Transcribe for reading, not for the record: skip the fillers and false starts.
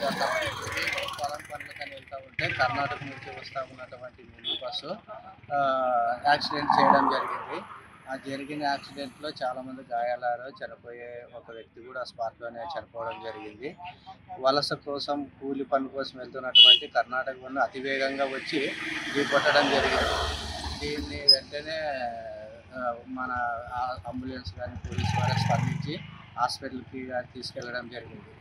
పొలం పనులకని వెళ్తూ ఉంటే కర్ణాటక నుంచి వస్తూ ఉన్నటువంటి మినీ బస్సు యాక్సిడెంట్ చేయడం జరిగింది. ఆ జరిగిన యాక్సిడెంట్లో చాలామంది గాయాలయ్యారు. చనిపోయే ఒక వ్యక్తి కూడా స్పాట్లోనే చనిపోవడం జరిగింది. వలస కోసం కూలి పని కోసం వెళ్తున్నటువంటి కర్ణాటక వాళ్ళు అతివేగంగా వచ్చి ఢీకొట్టడం జరిగింది. దీన్ని వెంటనే మన అంబులెన్స్ కానీ పోలీసు వారు స్పందించి హాస్పిటల్కి తీసుకెళ్ళడం జరిగింది.